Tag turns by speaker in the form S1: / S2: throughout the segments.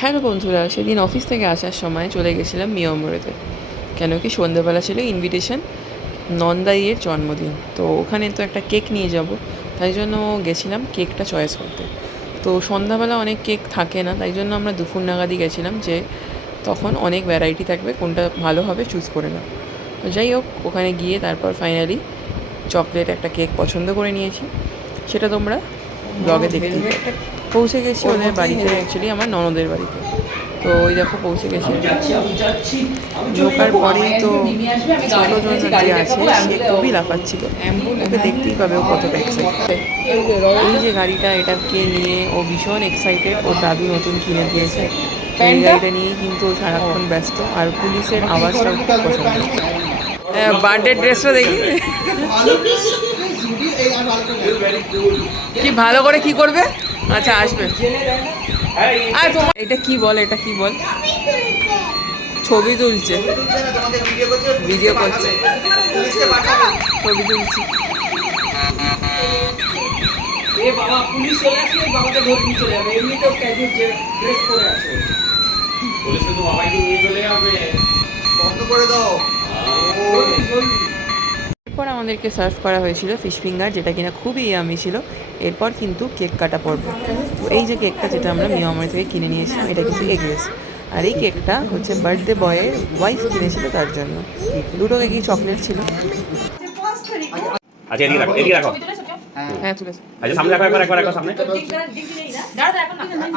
S1: হ্যাঁ গো বন্ধুরা, সেদিন অফিস থেকে আসার সময় চলে গেছিলাম মিয়মরেতে কেন কি সন্ধ্যাবেলা ছিল ইনভিটেশন নন্দাইয়ের জন্মদিন। তো ওখানে তো একটা কেক নিয়ে যাব, তাই জন্য গেছিলাম কেকটা চয়েস করতে। তো সন্ধ্যাবেলা অনেক কেক থাকে না, তাই জন্য আমরা দুপুর নাগাদই গেছিলাম যে তখন অনেক ভ্যারাইটি থাকবে, কোনটা ভালো হবে চুজ করে নাও। যাই হোক, ওখানে গিয়ে তারপর ফাইনালি চকলেট একটা কেক পছন্দ করে নিয়েছি। সেটা তোমরা ব্লগে দেখতে পৌঁছে গেছি ওদের বাড়িতে অ্যাকচুয়ালি আমার ননদের বাড়িতে। তো ওই দেখো পৌঁছে গেছি। ঢোকার পরেই তো ছোটো জন যে আছে সে খুবই লাফাচ্ছিল। ওকে দেখতেই পাবে ও কতটা এক্সাইটেড এই যে গাড়িটা এটাকে নিয়ে ও ভীষণ এক্সাইটেড ও দাদু নতুন কিনে দিয়েছে। এই গাড়িটা নিয়েই কিন্তু ও সারাক্ষণ ব্যস্ত আর পুলিশের আওয়াজটাও খুব পছন্দ। বার্থডে ড্রেসটা দেখি। কি ভালো করে কি করবে? আচ্ছা আসবে। আর তোমার এটা কি বল এটা কি বল? ছবি তুলছে। ভিডিও করছে। ছবি তুলছি।
S2: বাবা পুলিশ চলে আসলে বাবাকে ধরে নিয়ে চলে যাবে। এমনিতেও ক্যাজুয়াল ড্রেস পরে আছে।
S3: পুলিশে তো বাবাকে নিয়ে চলে যাবে।
S4: বন্ধ করে দাও।
S2: জলদি জলদি
S1: এরপর আমাদেরকে সার্ভ করা হয়েছিল ফিশ ফিঙ্গার যেটা কিনা খুবই ইয়ামি ছিল। এরপর কিন্তু কেক কাটা পর্ব। তো এই যে কেকটা যেটা আমরা মিয়ামারি থেকে কিনে নিয়েছিলাম এটা কিন্তু এগলেস আর এই কেকটা হচ্ছে বার্থডে বয়ের ওয়াইফ কিনেছিল তার জন্য। দুটো কেকই চকলেট ছিল।
S3: আচ্ছা এদিকে রাখো এদিকে রাখো।
S1: হ্যাঁ
S3: আচ্ছা সামনে রাখো একবার একবার রাখো সামনে।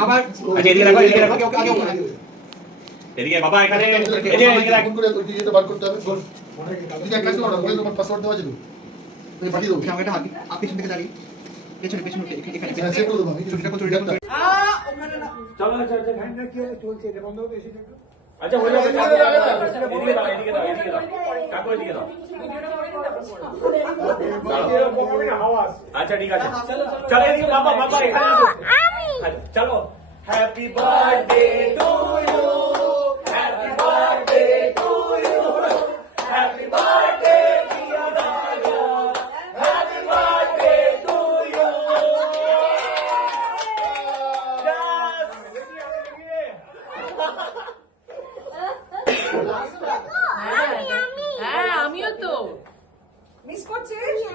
S4: আবার
S3: আচ্ছা এদিকে রাখো এদিকে রাখো। এদিকে বাবা এখানে এই যে
S5: ফোন করে ওই টিকিটটা বার করতে হবে বল। তুই এক কাজ করো ওই তোমার পাসওয়ার্ড দেওয়া ছিল তুমি পাঠিয়ে দেবো
S4: ক্যামেরাটা হাত আপ পেছন থেকে দাঁড়িয়ে। পেছনে পেছনে এখানে এখানে
S5: হ্যাঁ সেভ করে দেবো আমি
S4: চুরিটা চুরিটা
S3: চলো আচ্ছা আচ্ছা আচ্ছা হয়ে যাবে কাকু, এদিকে দাও এদিকে দাও এদিকে দাও কাকু এদিকে দাও আচ্ছা ঠিক আছে। চলো এদিকে বাবা বাবা এখানে আচ্ছা, চলো। হ্যাপি বার্থডে টু ইউ
S6: আমিও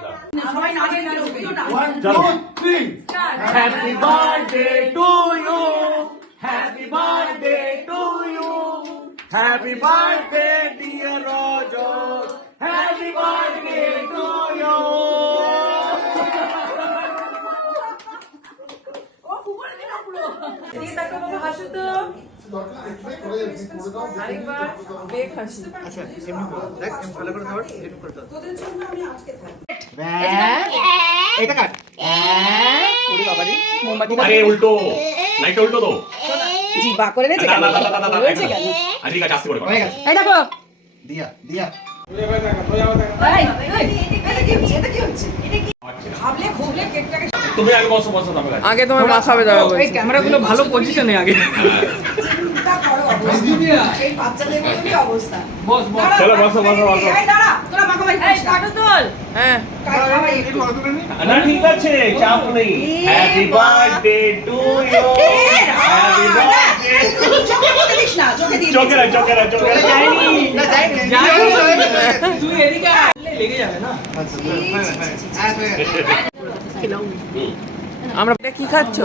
S6: তো
S3: চলো happy birthday to you happy birthday to you happy birthday dear Rajat happy birthday to you
S4: আচ্ছা এমনি করো দেখ এমনি ভালো করে ধর এরকম করে ধর এটা কাট ওরে বাবা রে
S3: আরে উল্টো লাইটটা উল্টো তো
S6: জিবা করে নেছে
S3: না, না, না, না, না, না, না, একদম। আরে ঠিক আছে আস্তে করে
S4: হয়ে গেছে
S6: এই দেখো
S4: দিয়া দিয়া
S3: আগে বসো বসো তারপরে
S1: আগে তোমার মা খাবে দাঁড়া
S2: এই
S1: বলছি
S2: ক্যামেরাগুলো ভালো পজিশনে আগে বস। বস
S3: চলো বসো বসো বসো।
S1: হ্যাঁ।
S3: না ঠিক আছে চাপ নেই। Happy birthday to you happy birthday চোখে রাখ চোখে রাখ চোখে রাখ
S4: না যাইনি
S2: তুই এদিকে লেগে যাবে না।
S4: গেছে
S1: আমরা কি খাচ্ছ?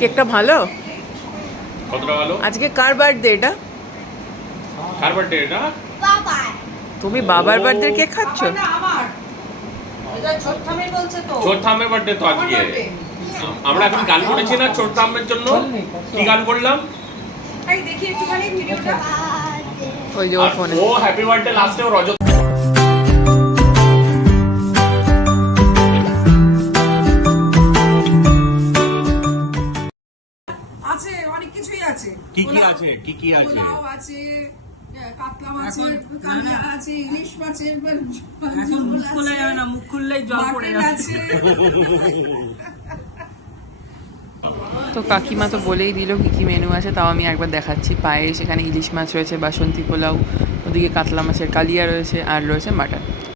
S1: কেকটা ভালো?
S3: কতটা ভালো
S1: আজকে কার বার্থডে এটা?
S3: কার বার্থডে এটা?
S1: তুমি বাবার বার্থডে কেক খাচ্ছ?
S3: ছোট থামের বার্থডে তো। আজকে। আমরা এখন গান করেছি না ছোট থামের জন্য? কি গান করলাম?
S1: ওই যে
S3: আর
S1: ফোনে
S3: ও হ্যাপি বার্থডে লাস্টে ও রজত
S7: আছে?
S3: কি কি আছে?
S7: পোলাও আছে কাতলা মাছের কালিয়া আছে ইলিশ মাছের
S2: এখন মুখ খোলা যাবে না মুখ খুললেই জল পড়ে যাচ্ছে।
S1: তো কাকিমা তো বলেই দিল কী কী মেনু আছে তাও আমি একবার দেখাচ্ছি। পায়েস এখানে ইলিশ মাছ রয়েছে বাসন্তী পোলাও ওদিকে কাতলা মাছের কালিয়া রয়েছে আর রয়েছে মাটন।